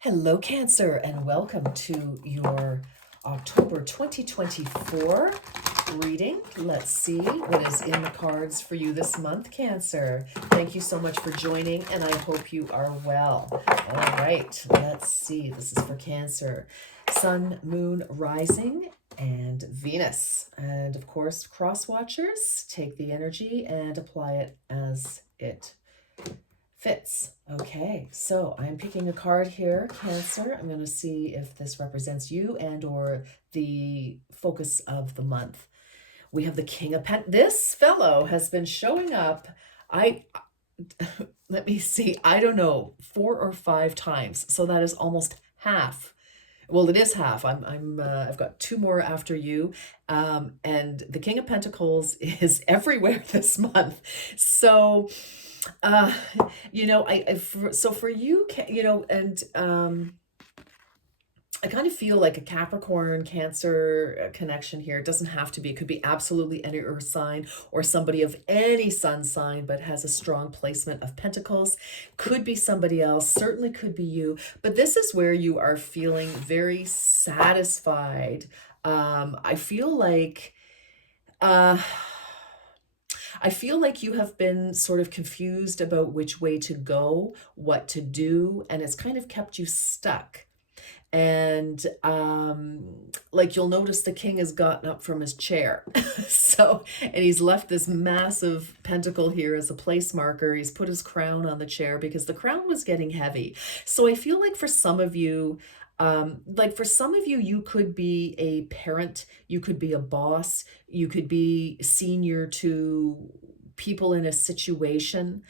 Hello, Cancer, and welcome to your October 2024 reading. Let's see what is in the cards for you this month, Cancer. Thank you so much for joining, and I hope you are well. All right, let's see. This is for Cancer. Sun, Moon, Rising, and Venus. And of course, cross watchers, take the energy and apply it as it fits. Okay, so I'm picking a card here, Cancer. I'm going to see if this represents you and or the focus of the month. We have the King of Pentacles. This fellow has been showing up. I let me see. I don't know, 4 or 5 times. So that is almost half. Well, it is half. I've got two more after you, and the King of Pentacles is everywhere this month. So, uh, so for you, and I kind of feel like a Capricorn Cancer connection here. It doesn't have to be. It could be absolutely any earth sign or somebody of any sun sign, but has a strong placement of pentacles. Could be somebody else. Certainly could be you. But this is where you are feeling very satisfied. I feel like. I feel like you have been sort of confused about which way to go, what to do, and it's kind of kept you stuck. And like you'll notice the king has gotten up from his chair. So, and he's left this massive pentacle here as a place marker. He's put his crown on the chair because the crown was getting heavy. So I feel like for some of you, you could be a parent, you could be a boss, you could be senior to people in a situation.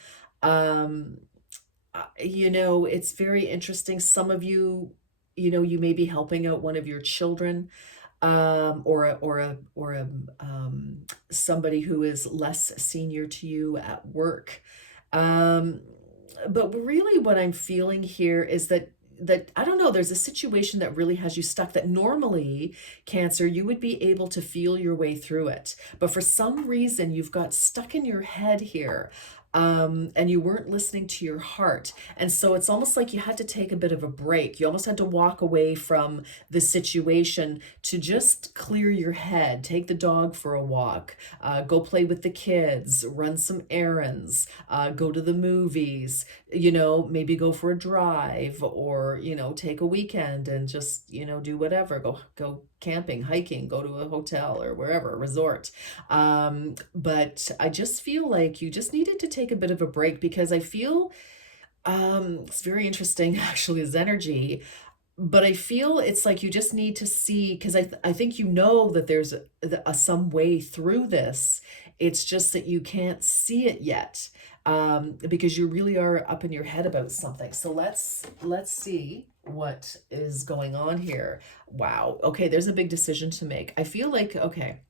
It's very interesting. Some of you, you may be helping out one of your children, or somebody who is less senior to you at work. But really what I'm feeling here is that I don't know, there's a situation that really has you stuck that normally, Cancer, you would be able to feel your way through it. But for some reason, you've got stuck in your head here. And you weren't listening to your heart. And so it's almost like you had to take a bit of a break. You almost had to walk away from the situation to just clear your head, take the dog for a walk, go play with the kids, run some errands, go to the movies, maybe go for a drive, or, take a weekend and just, do whatever, go camping, hiking, go to a hotel or wherever, a resort. But I just feel like you just needed to take a bit of a break because I feel it's very interesting actually, his energy. But I feel it's like you just need to see, because I think that there's some way through this. It's just that you can't see it yet, because you really are up in your head about something. So let's see what is going on here. Wow. Okay, there's a big decision to make. I feel like, okay.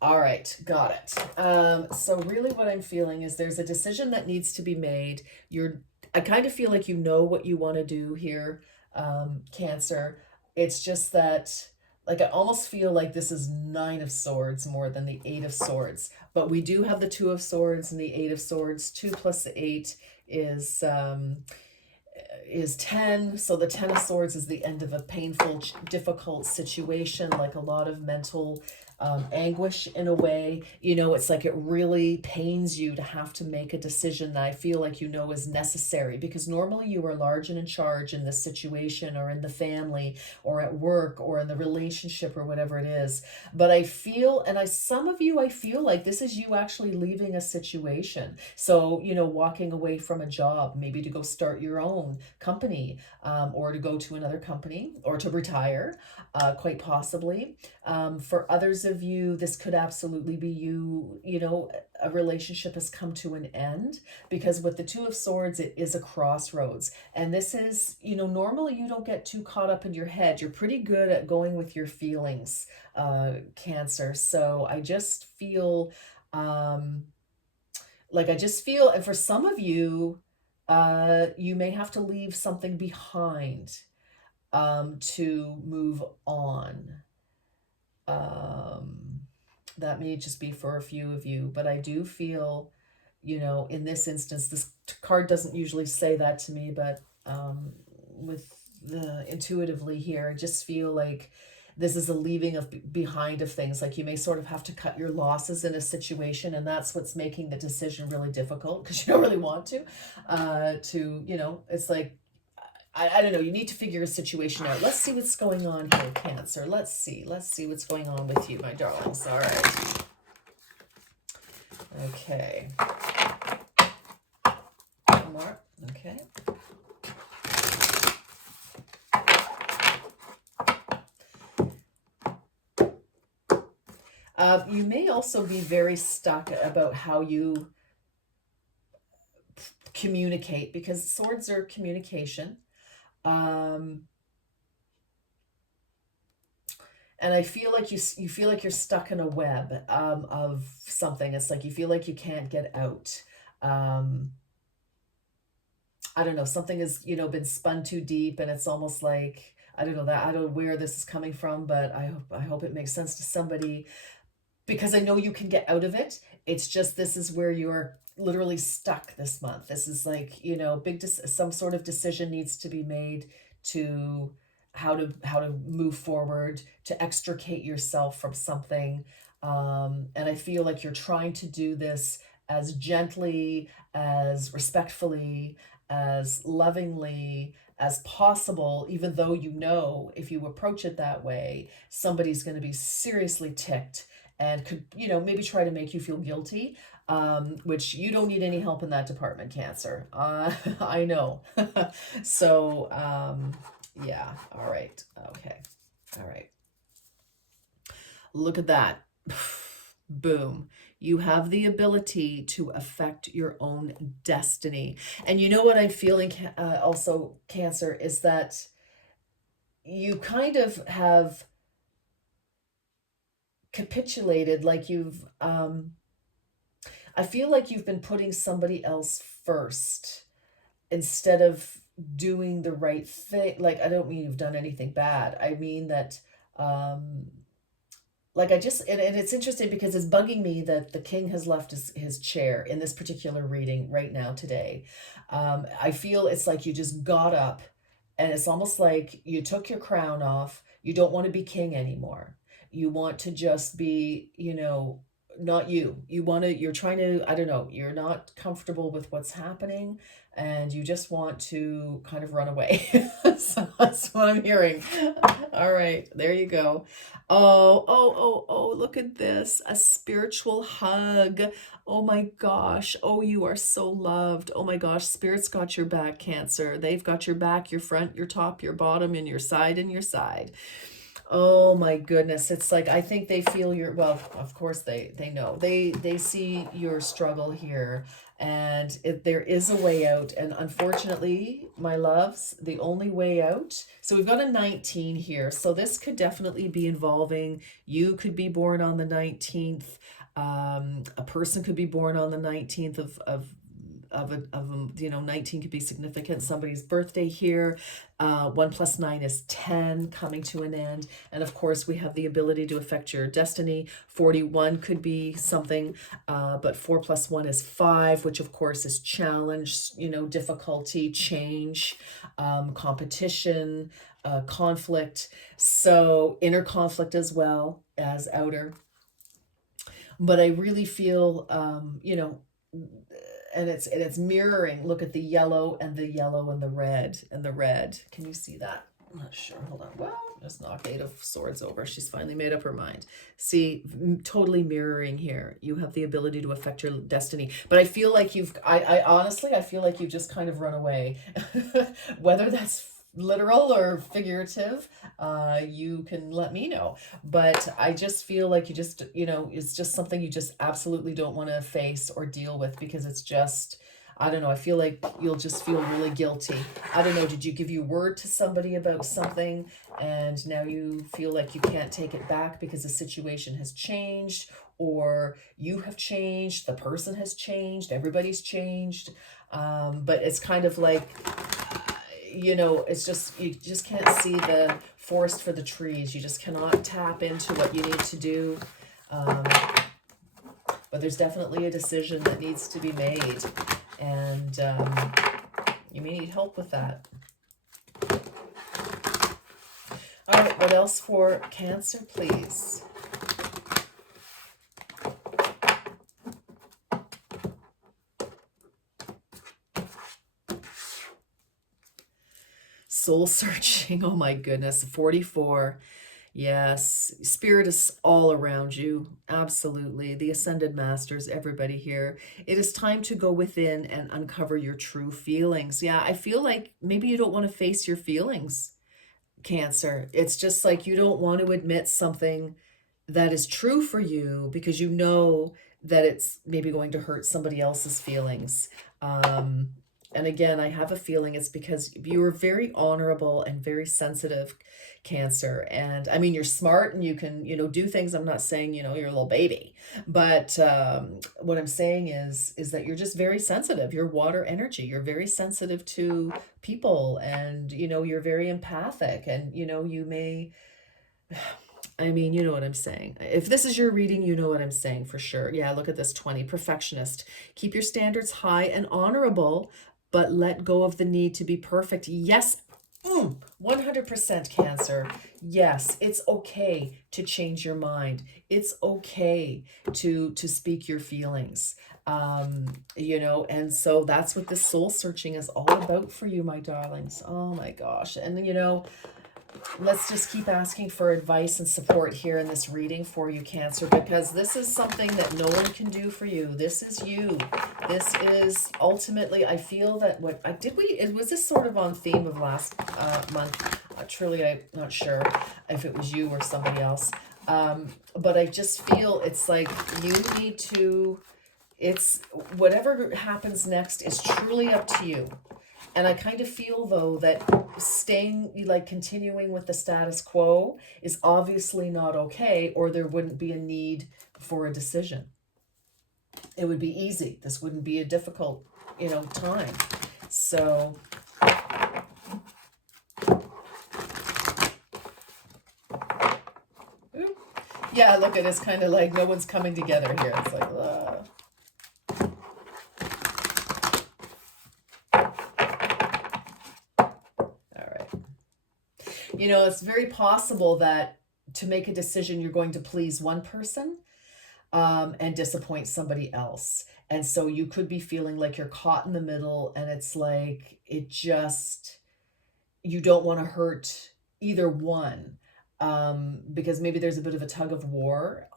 All right, got it. So really what I'm feeling is there's a decision that needs to be made. I kind of feel like you know what you want to do here, Cancer. It's just that, like, I almost feel like this is Nine of Swords more than the Eight of Swords. But we do have the Two of Swords and the Eight of Swords. 2 plus the 8 is 10. So the 10 of Swords is the end of a painful, difficult situation, like a lot of mental anguish in a way. It's like it really pains you to have to make a decision that I feel like is necessary, because normally you are large and in charge in this situation, or in the family, or at work, or in the relationship, or whatever it is. But I feel, some of you, I feel like this is you actually leaving a situation. So, walking away from a job, maybe to go start your own company, or to go to another company, or to retire, quite possibly. For others of you, this could absolutely be you. A relationship has come to an end, because with the Two of Swords, it is a crossroads. And this is, normally you don't get too caught up in your head. You're pretty good at going with your feelings, Cancer. So I just feel, and for some of you, you may have to leave something behind, to move on. That may just be for a few of you, but I do feel, in this instance, this card doesn't usually say that to me, but the intuitively here. I just feel like this is a leaving of behind of things. Like you may sort of have to cut your losses in a situation, and that's what's making the decision really difficult because you don't really want to, it's like, I don't know, you need to figure a situation out. Let's see what's going on here, Cancer. Let's see what's going on with you, my darlings. All right. Okay. One more. Okay. You may also be very stuck about how you communicate, because swords are communication. And I feel like you feel like you're stuck in a web of something. It's like you feel like you can't get out. I don't know, something has, been spun too deep, and it's almost like, I don't know where this is coming from, but I hope it makes sense to somebody, because I know you can get out of it. It's just, this is where you're literally stuck this month. This is like, some sort of decision needs to be made to how to move forward, to extricate yourself from something. And I feel like you're trying to do this as gently, as respectfully, as lovingly as possible, even though if you approach it that way, somebody's going to be seriously ticked and could, maybe try to make you feel guilty, which you don't need any help in that department, Cancer. I know. So, yeah. All right. Okay. All right. Look at that. Boom. You have the ability to affect your own destiny. And you know what I'm feeling also, Cancer, is that you kind of have capitulated, like I feel like you've been putting somebody else first instead of doing the right thing. Like, I don't mean you've done anything bad. I mean that, like, and it's interesting because it's bugging me that the king has left his chair in this particular reading right now today. I feel it's like you just got up, and it's almost like you took your crown off. You don't want to be king anymore. You want to just be, not you. You're trying to, I don't know, you're not comfortable with what's happening, and you just want to kind of run away. So that's what I'm hearing. All right, there you go. Oh, look at this. A spiritual hug. Oh my gosh. Oh, you are so loved. Oh my gosh. Spirit's got your back, Cancer. They've got your back, your front, your top, your bottom, and your side and your side. Oh my goodness. It's like, I think they feel well, of course they know. They see your struggle here, and there is a way out. And unfortunately, my loves, the only way out. So we've got a 19 here. So this could definitely be involving, you could be born on the 19th. A person could be born on the 19th of 19 could be significant, somebody's birthday here. 1 + 9 is 10, coming to an end. And of course, we have the ability to affect your destiny. 41 could be something, but 4 + 1 is 5, which of course is challenge, difficulty, change, competition, conflict. So inner conflict as well as outer. But I really feel, and it's mirroring. Look at the yellow and the yellow and the red and the red. Can you see that? I'm not sure. Hold on. Well, just knock 8 of Swords over. She's finally made up her mind. See, totally mirroring here. You have the ability to affect your destiny. But I feel like I honestly, I feel like you've just kind of run away. Whether that's literal or figurative, you can let me know. But I just feel like you just, it's just something you just absolutely don't want to face or deal with, because it's just, I don't know, I feel like you'll just feel really guilty. I don't know, did you give your word to somebody about something, and now you feel like you can't take it back because the situation has changed, or you have changed, the person has changed, everybody's changed. But it's kind of like, it's just, you just can't see the forest for the trees. You just cannot tap into what you need to do. But there's definitely a decision that needs to be made. And you may need help with that. All right, what else for Cancer, please? Soul searching. Oh my goodness. 44. Yes, spirit is all around you. Absolutely. The ascended masters, everybody here. It is time to go within and uncover your true feelings. Yeah, I feel like maybe you don't want to face your feelings, Cancer. It's just like you don't want to admit something that is true for you because you know that it's maybe going to hurt somebody else's feelings. Um, and again, I have a feeling it's because you are very honorable and very sensitive, Cancer. And I mean, you're smart and you can, do things. I'm not saying, you're a little baby, but what I'm saying is that you're just very sensitive. You're water energy. You're very sensitive to people, and you're very empathic, and you may, I mean, you know what I'm saying. If this is your reading, you know what I'm saying for sure. Yeah, look at this 20. Perfectionist. Keep your standards high and honorable, but let go of the need to be perfect. Yes, 100% Cancer. Yes, it's okay to change your mind. It's okay to speak your feelings. And so that's what this soul searching is all about for you, my darlings. Oh my gosh. And let's just keep asking for advice and support here in this reading for you, Cancer, because this is something that no one can do for you. This is you. This is ultimately, I feel that was this sort of on theme of last month? Truly, I'm not sure if it was you or somebody else. But I just feel it's like you need to, it's whatever happens next is truly up to you. And I kind of feel though that continuing with the status quo is obviously not okay, or there wouldn't be a need for a decision. It would be easy. This wouldn't be a difficult, time. So, yeah, look at it. It's kind of like no one's coming together here. It's like, it's very possible that to make a decision, you're going to please one person and disappoint somebody else. And so you could be feeling like you're caught in the middle, and it's like you don't want to hurt either one, because maybe there's a bit of a tug of war.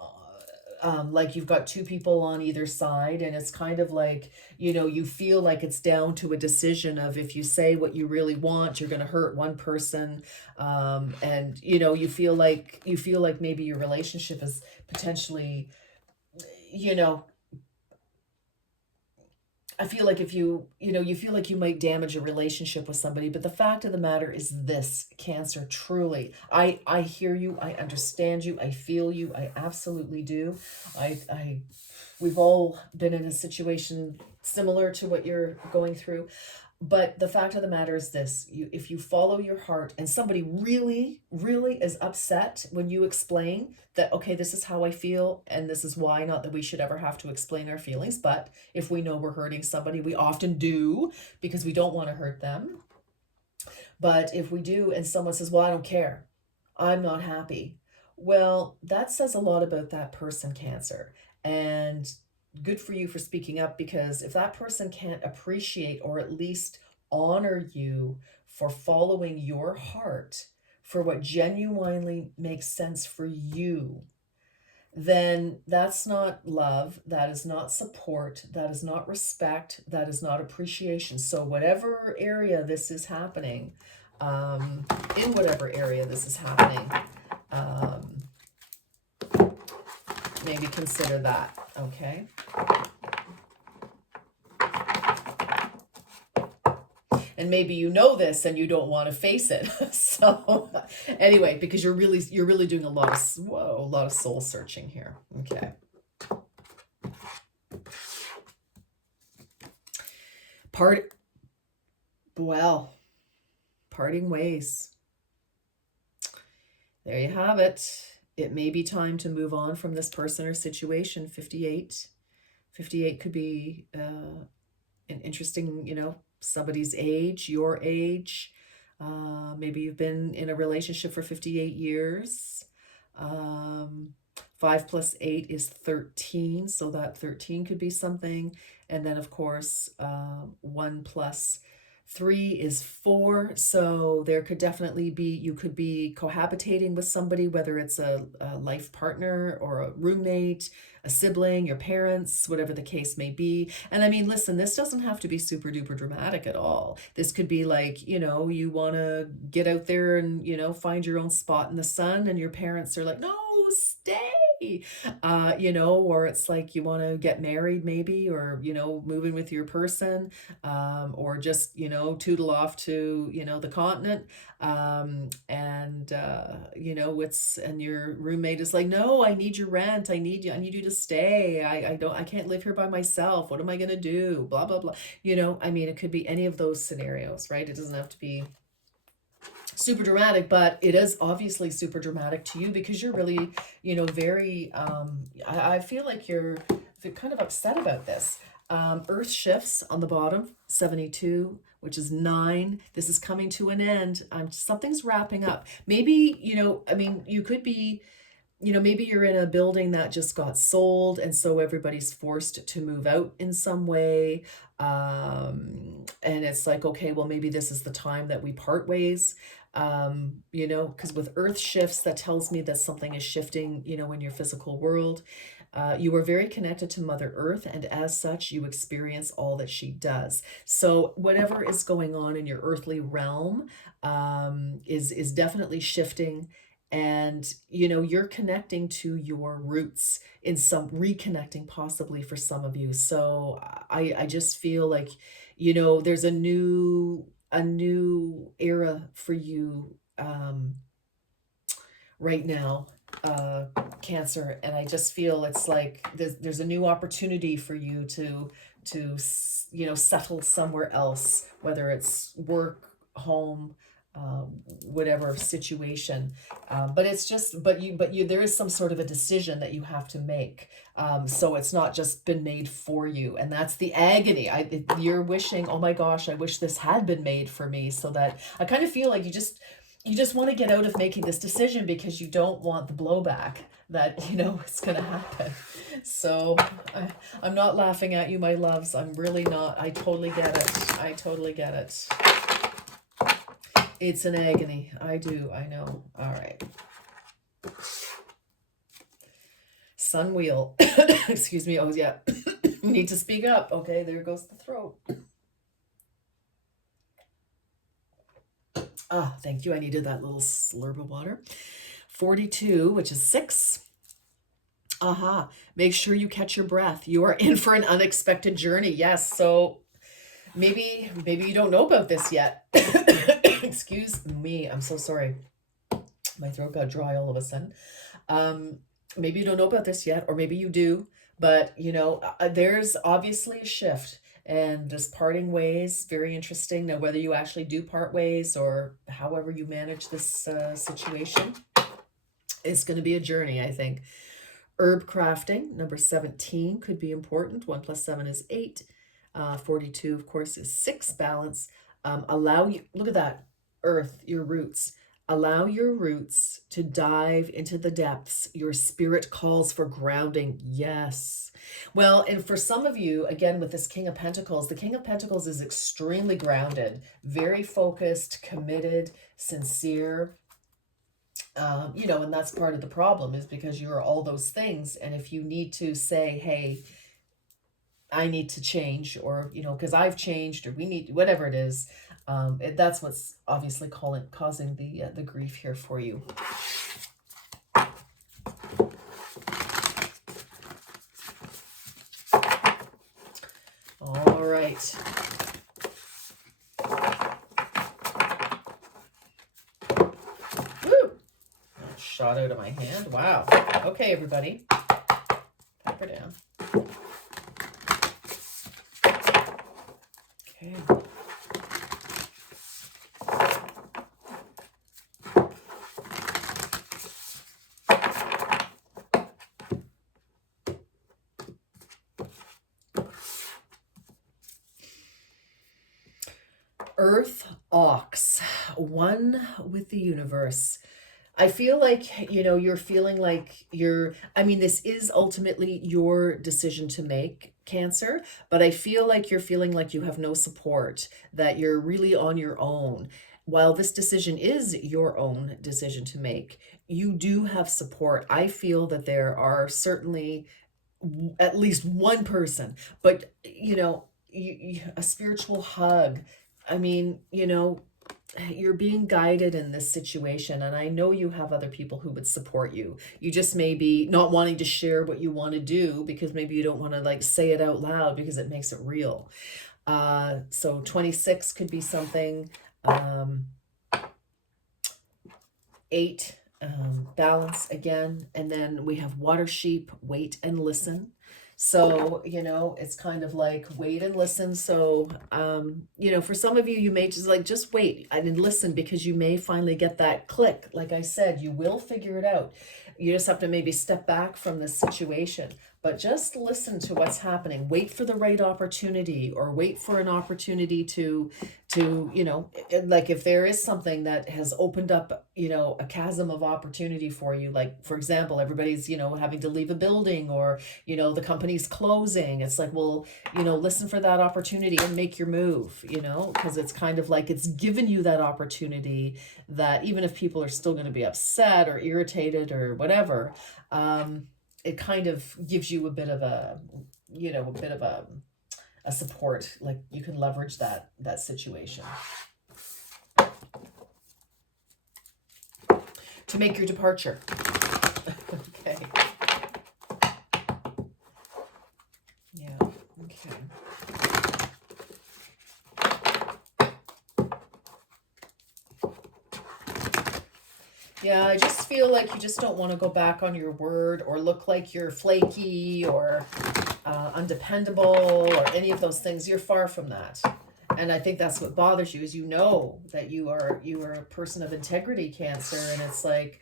Like you've got two people on either side, and it's kind of like, you feel like it's down to a decision of if you say what you really want, you're going to hurt one person. And you feel like maybe your relationship is potentially, you know, I feel like if you feel like you might damage a relationship with somebody, but the fact of the matter is this, Cancer, truly, I hear you, I understand you, I feel you, I absolutely do. We've all been in a situation similar to what you're going through. But the fact of the matter is this, if you follow your heart and somebody really, really is upset when you explain that, okay, this is how I feel and this is why, not that we should ever have to explain our feelings, but if we know we're hurting somebody, we often do because we don't want to hurt them. But if we do and someone says, well, I don't care, I'm not happy, well, that says a lot about that person, Cancer. And good for you for speaking up, because if that person can't appreciate or at least honor you for following your heart for what genuinely makes sense for you, then that's not love, that is not support, that is not respect, that is not appreciation. So whatever area this is happening, in whatever area this is happening, maybe consider that, okay? And maybe you know this and you don't want to face it. So anyway, because you're really doing a lot of soul searching here. Okay. Parting ways. There you have it. It may be time to move on from this person or situation. 58. 58 could be an interesting, somebody's age, your age. Maybe you've been in a relationship for 58 years. 5 plus 8 is 13, so that 13 could be something. And then, of course, 1 plus 3 is 4. So there could definitely be, you could be cohabitating with somebody, whether it's a life partner or a roommate, a sibling, your parents, whatever the case may be. And I mean, listen, this doesn't have to be super duper dramatic at all. This could be like, you want to get out there and, find your own spot in the sun, and your parents are like, no, stay. Or it's like you want to get married maybe, or, move in with your person, or just, tootle off to, the continent. And your roommate is like, no, I need your rent. I need you to stay. I can't live here by myself. What am I going to do? Blah, blah, blah. I mean, it could be any of those scenarios, right? It doesn't have to be super dramatic, but it is obviously super dramatic to you because you're really, very, I feel like you're kind of upset about this. Earth shifts on the bottom, 72, which is 9. This is coming to an end. Something's wrapping up. Maybe, you could be, maybe you're in a building that just got sold, and so everybody's forced to move out in some way. And it's like, okay, well, maybe this is the time that we part ways. Because with earth shifts, that tells me that something is shifting, in your physical world. You are very connected to Mother Earth, and as such, you experience all that she does. So whatever is going on in your earthly realm is definitely shifting. And, you're connecting to your roots, reconnecting possibly for some of you. So I just feel like, there's a new era for you right now, Cancer. And I just feel it's like there's a new opportunity for you to settle somewhere else, whether it's work, home, whatever situation. But it's just, there is some sort of a decision that you have to make. So it's not just been made for you, and that's the agony. You're wishing, oh my gosh, I wish this had been made for me, so that I kind of feel like you just want to get out of making this decision because you don't want the blowback that, it's going to happen. So I'm not laughing at you, my loves. I'm really not. I totally get it. I totally get it. It's an agony. I do. I know. All right. Sun wheel. Excuse me. Oh, yeah. Need to speak up. Okay, there goes the throat. Thank you. I needed that little slurp of water. 42, which is 6. Aha. Make sure you catch your breath. You are in for an unexpected journey. Yes. So maybe you don't know about this yet. Excuse me. I'm so sorry. My throat got dry all of a sudden. Maybe you don't know about this yet, or maybe you do, but there's obviously a shift. And just parting ways, very interesting. Now, whether you actually do part ways or however you manage this situation, it's going to be a journey, I think. Herb crafting, number 17, could be important. 1 plus 7 is 8. 42, of course, is 6. Balance. Look at that, earth, your roots. Allow your roots to dive into the depths. Your spirit calls for grounding. Yes. Well, and for some of you, again, with this King of Pentacles, the King of Pentacles is extremely grounded, very focused, committed, sincere. And that's part of the problem, is because you're all those things. And if you need to say, hey, I need to change, or, because I've changed, or we need, whatever it is, that's what's obviously causing the grief here for you. All right. Woo! That shot out of my hand. Wow. Okay, everybody. Pack her down. Okay. Earth Ox, one with the universe. I feel like, you're feeling like I mean, this is ultimately your decision to make, Cancer, but I feel like you're feeling like you have no support, that you're really on your own. While this decision is your own decision to make, you do have support. I feel that there are certainly at least one person, but a spiritual hug. I mean, you're being guided in this situation, and I know you have other people who would support you. You just may be not wanting to share what you want to do because maybe you don't want to like say it out loud because it makes it real. So 26 could be something. 8, balance again, and then we have water sheep, wait and listen. So it's kind of like wait and listen. So for some of you, you may just wait and listen, because you may finally get that click. Like I said, you will figure it out. You just have to maybe step back from this situation, but just listen to what's happening. Wait for the right opportunity, or wait for an opportunity to like if there is something that has opened up, a chasm of opportunity for you. Like, for example, everybody's, having to leave a building, or, the company's closing. It's like, well, listen for that opportunity and make your move, because it's kind of like it's given you that opportunity, that even if people are still going to be upset or irritated or whatever, it kind of gives you a bit of a support. Like you can leverage that situation to make your departure. Okay. Yeah. Okay. Yeah, I just feel like you just don't want to go back on your word, or look like you're flaky, or undependable, or any of those things. You're far from that. And I think that's what bothers you, is that you are a person of integrity, Cancer, and it's like,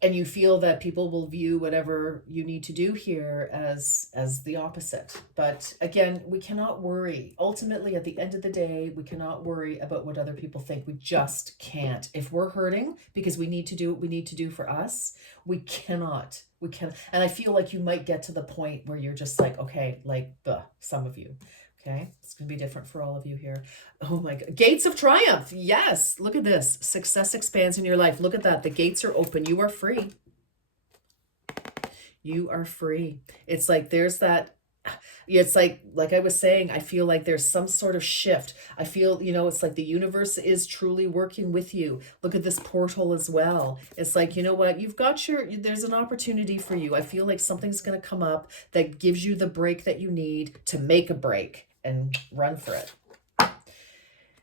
and you feel that people will view whatever you need to do here as the opposite. But again, we cannot worry. Ultimately, at the end of the day, we cannot worry about what other people think. We just can't. If we're hurting because we need to do what we need to do for us, we cannot. We can. And I feel like you might get to the point where you're just like, okay, like some of you. Okay, it's going to be different for all of you here. Oh my God. Gates of triumph. Yes. Look at this. Success expands in your life. Look at that. The gates are open. You are free. You are free. It's like there's that. It's like I was saying, I feel like there's some sort of shift. I feel, it's like the universe is truly working with you. Look at this portal as well. It's like, you know what? There's an opportunity for you. I feel like something's going to come up that gives you the break that you need to make a break and run for it.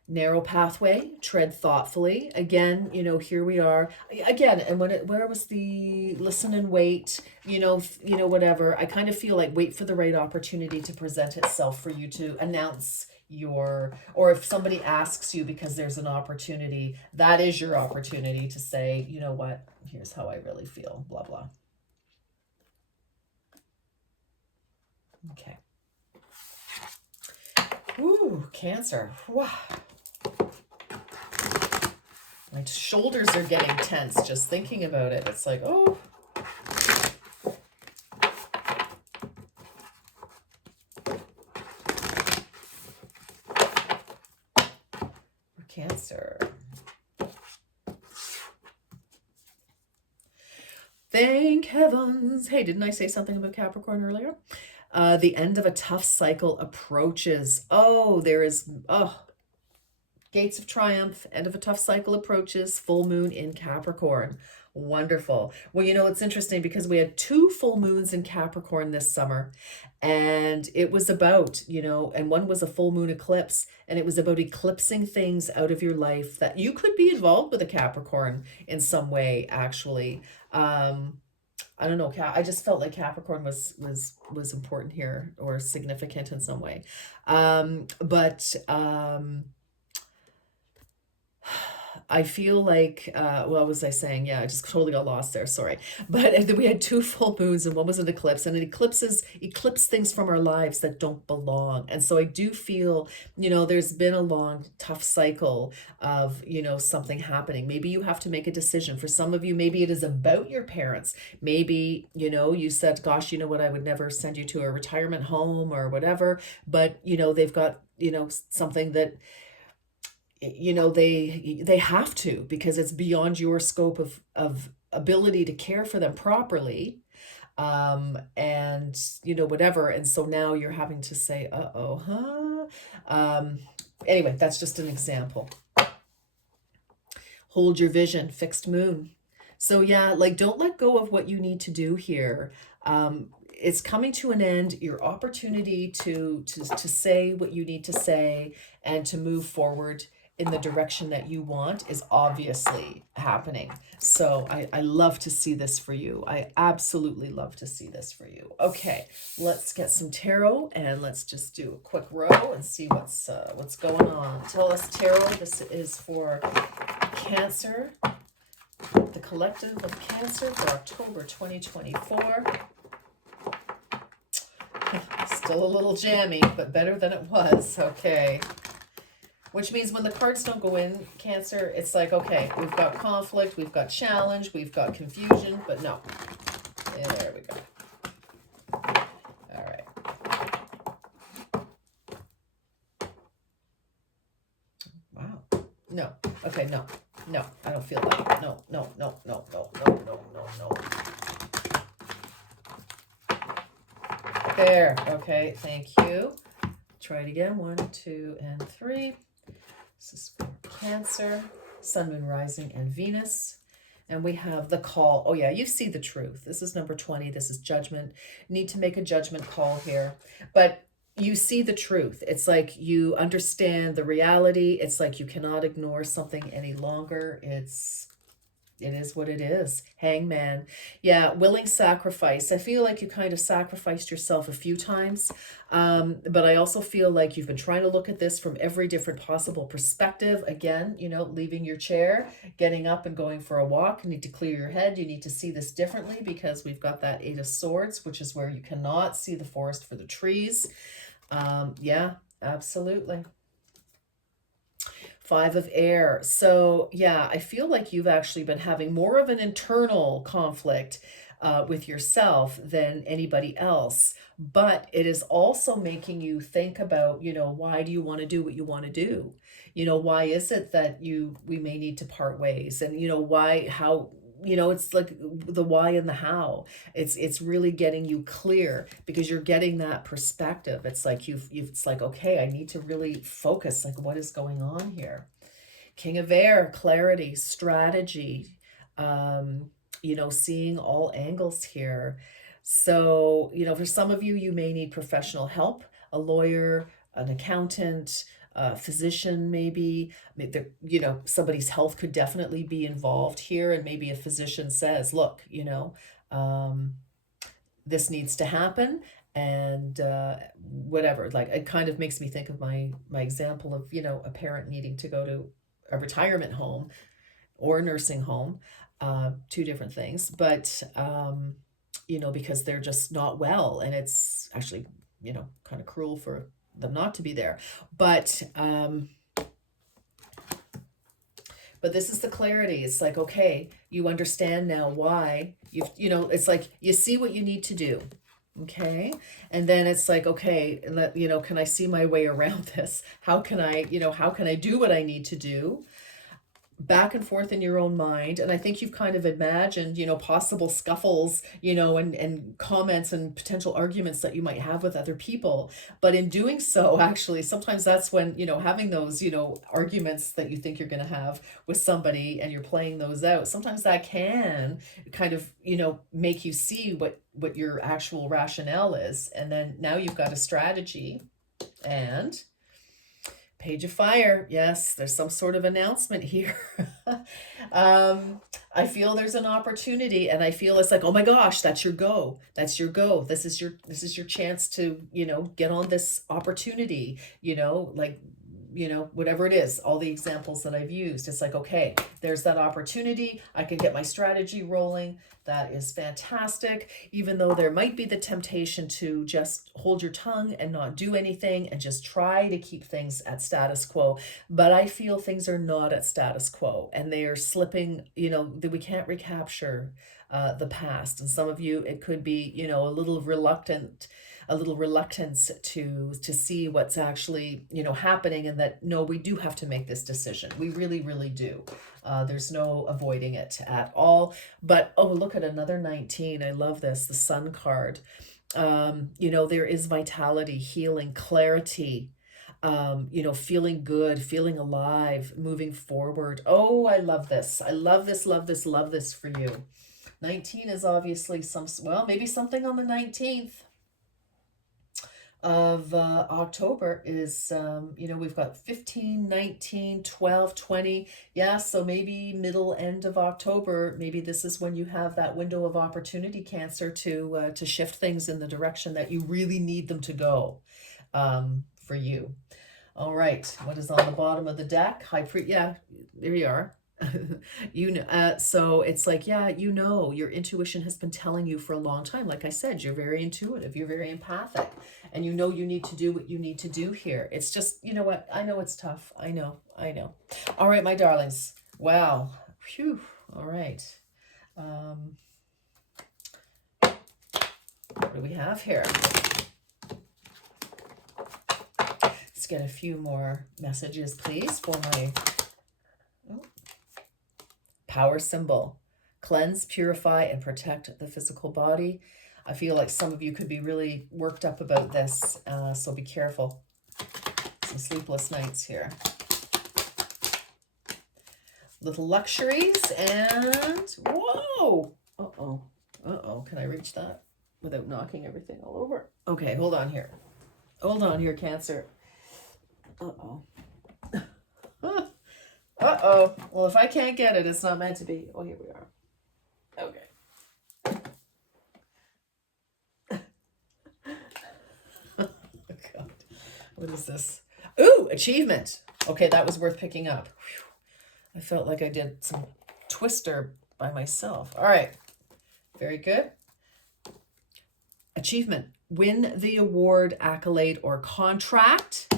Narrow pathway, tread thoughtfully. Again, here we are again. And where was the listen and wait, whatever. I kind of feel like wait for the right opportunity to present itself for you to announce or if somebody asks you because there's an opportunity, that is your opportunity to say, you know what, here's how I really feel, blah, blah. Okay. Ooh, Cancer. Wow. My shoulders are getting tense just thinking about it. It's like, oh. Cancer. Thank heavens. Hey, didn't I say something about Capricorn earlier? The end of a tough cycle approaches. Oh, gates of triumph, end of a tough cycle approaches, full moon in Capricorn. Wonderful. Well, it's interesting because we had 2 full moons in Capricorn this summer, and it was about, and one was a full moon eclipse, and it was about eclipsing things out of your life that you could be involved with a Capricorn in some way, actually. I don't know. I just felt like Capricorn was important here, or significant in some way. I feel like, what was I saying? Yeah, I just totally got lost there. Sorry. But then we had two full moons and one was an eclipse, and an eclipse things from our lives that don't belong. And so I do feel, there's been a long, tough cycle of, something happening. Maybe you have to make a decision. For some of you, maybe it is about your parents. Maybe, you said, gosh, you know what, I would never send you to a retirement home or whatever, but, they've got, something that they have to, because it's beyond your scope of ability to care for them properly, and whatever, and so now you're having to say, uh-oh, anyway, that's just an example. Hold your vision, fixed moon. So yeah, like, don't let go of what you need to do here. It's coming to an end. Your opportunity to say what you need to say and to move forward in the direction that you want is obviously happening. So I love to see this for you. I absolutely love to see this for you. Okay, let's get some tarot and let's just do a quick row and see what's going on. Tell us, tarot, this is for Cancer, the collective of Cancer for October 2024. Still a little jammy, but better than it was. Okay. Which means when the cards don't go in, Cancer, it's like, okay, we've got conflict, we've got challenge, we've got confusion, but no. And there we go. All right. Wow. No. Okay, no. No, I don't feel that. No. There. Okay, thank you. Try it again. 1, 2, and 3. This is for Cancer, Sun, Moon, Rising, and Venus. And we have the call. Oh yeah, you see the truth. This is number 20. This is judgment. Need to make a judgment call here. But you see the truth. It's like you understand the reality. It's like you cannot ignore something any longer. It is what it is. Hangman. Yeah, willing sacrifice. I feel like you kind of sacrificed yourself a few times. But I also feel like you've been trying to look at this from every different possible perspective. Again, leaving your chair, getting up and going for a walk. You need to clear your head. You need to see this differently, because we've got that 8 of Swords, which is where you cannot see the forest for the trees. Yeah, absolutely. 5 of Air. So yeah, I feel like you've actually been having more of an internal conflict with yourself than anybody else. But it is also making you think about, why do you want to do what you want to do? Why is it that we may need to part ways? And, why, how, it's like the why and the how. It's really getting you clear, because you're getting that perspective. It's like it's like, okay, I need to really focus, like, what is going on here? King of Air, clarity, strategy, seeing all angles here. So, for some of you, you may need professional help, a lawyer, an accountant, a physician, maybe. Somebody's health could definitely be involved here. And maybe a physician says, look, this needs to happen. And whatever, like, it kind of makes me think of my example of, a parent needing to go to a retirement home or a nursing home, two different things, but, because they're just not well, and it's actually, kind of cruel for them not to be there. But this is the clarity. It's like, okay, you understand now why it's like you see what you need to do. Okay. And then it's like, okay, can I see my way around this? How can I do what I need to do? Back and forth in your own mind. And I think you've kind of imagined, possible scuffles, and comments and potential arguments that you might have with other people. But in doing so, actually, sometimes that's when, having those, arguments that you think you're going to have with somebody, and you're playing those out, sometimes that can kind of, make you see what your actual rationale is. And then now you've got a strategy. And Page of Fire. Yes, there's some sort of announcement here. I feel there's an opportunity, and I feel it's like, oh my gosh, that's your go. That's your go. This is your chance to, get on this opportunity, like you know, whatever it is, all the examples that I've used, it's like, okay, there's that opportunity. I can get my strategy rolling. That is fantastic. Even though there might be the temptation to just hold your tongue and not do anything and just try to keep things at status quo. But I feel things are not at status quo and they are slipping, you know, that we can't recapture the past. And some of you, it could be, you know, a little reluctance to see what's actually, you know, happening, and that no, we do have to make this decision. We really, really do. There's no avoiding it at all. But oh, look at another 19. I love this, the Sun card. You know, there is vitality, healing, clarity, you know, feeling good, feeling alive, moving forward. Oh, I love this. I love this, love this, love this for you. 19 is obviously well, maybe something on the 19th of October is, you know, we've got 15, 19, 12, 20. Yeah, so maybe middle end of October, maybe this is when you have that window of opportunity, Cancer, to shift things in the direction that you really need them to go, for you. All right, what is on the bottom of the deck? Yeah, there you are. You know, so it's like, yeah, you know, your intuition has been telling you for a long time. Like I said, you're very intuitive, you're very empathic, and you know you need to do what you need to do here. It's just, you know what, I know it's tough. I know. All right, my darlings. Wow. Phew. All right. What do we have here? Let's get a few more messages, please, for my power symbol. Cleanse, purify, and protect the physical body. I feel like some of you could be really worked up about this, so be careful. Some sleepless nights here. Little luxuries and whoa! Uh-oh. Can I reach that without knocking everything all over? Okay, hold on here. Hold on here, Cancer. Uh-oh. Uh-oh. Well, if I can't get it, it's not meant to be. Oh, here we are. Okay. Oh, God. What is this? Ooh, achievement. Okay, that was worth picking up. Whew. I felt like I did some twister by myself. All right. Very good. Achievement. Win the award, accolade, or contract.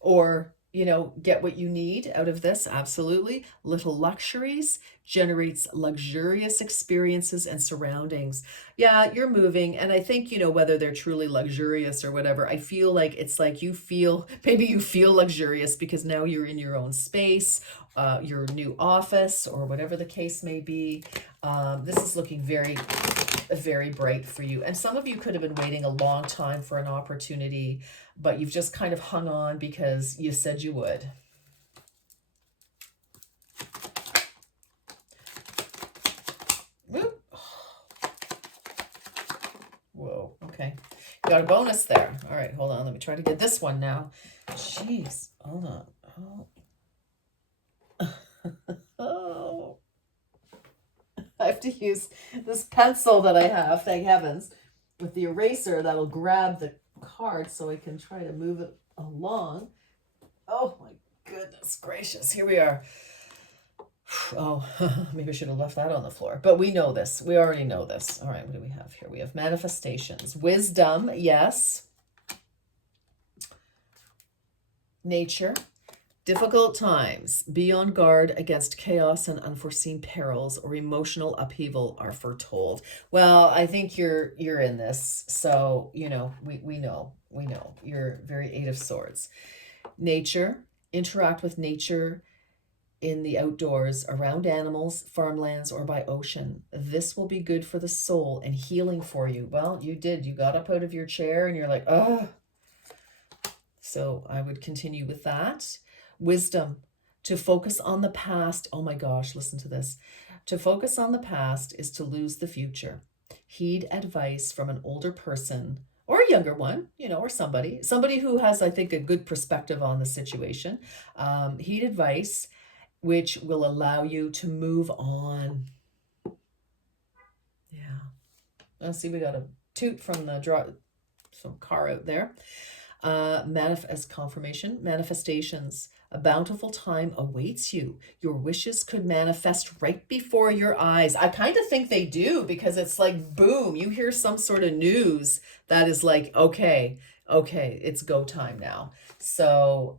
Or, you know, get what you need out of this. Absolutely. Little luxuries generates luxurious experiences and surroundings. Yeah, you're moving. And I think, you know, whether they're truly luxurious or whatever, I feel like it's like maybe you feel luxurious because now you're in your own space, your new office, or whatever the case may be. This is looking very, very bright for you. And some of you could have been waiting a long time for an opportunity, but you've just kind of hung on because you said you would. Whoop. Whoa, okay. Got a bonus there. All right, hold on. Let me try to get this one now. Jeez, hold on. Oh. I have to use this pencil that I have, thank heavens, with the eraser that'll grab the card so I can try to move it along. Oh my goodness gracious, here we are. Oh, maybe I should have left that on the floor, but we know this. We already know this. All right, what do we have here? We have manifestations. Wisdom, yes. Nature. Difficult times. Be on guard against chaos and unforeseen perils or emotional upheaval are foretold. Well, I think you're in this. So, you know, we know. You're very Eight of Swords. Nature. Interact with nature in the outdoors, around animals, farmlands, or by ocean. This will be good for the soul and healing for you. Well, you did. You got up out of your chair and you're like, oh. So I would continue with that. Wisdom, to focus on the past. Oh my gosh, listen to this. To focus on the past is to lose the future. Heed advice from an older person or a younger one, you know, or somebody who has, I think, a good perspective on the situation. Heed advice, which will allow you to move on. Yeah. Let's see, we got a toot from the some car out there. As confirmation, manifestations. A bountiful time awaits you. Your wishes could manifest right before your eyes. I kind of think they do, because it's like, boom, you hear some sort of news that is like, okay, okay, it's go time now. So,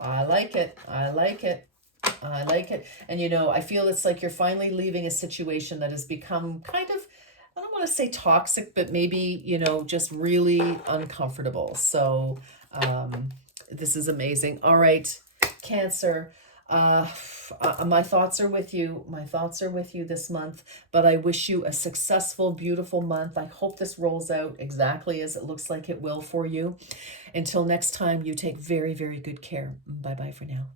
I like it. I like it. I like it. And I feel it's like you're finally leaving a situation that has become kind of, I don't want to say toxic, but maybe, just really uncomfortable. So, this is amazing. All right, Cancer. Uh, my thoughts are with you. My thoughts are with you this month, but I wish you a successful, beautiful month. I hope this rolls out exactly as it looks like it will for you. Until next time, you take very, very good care. Bye bye for now.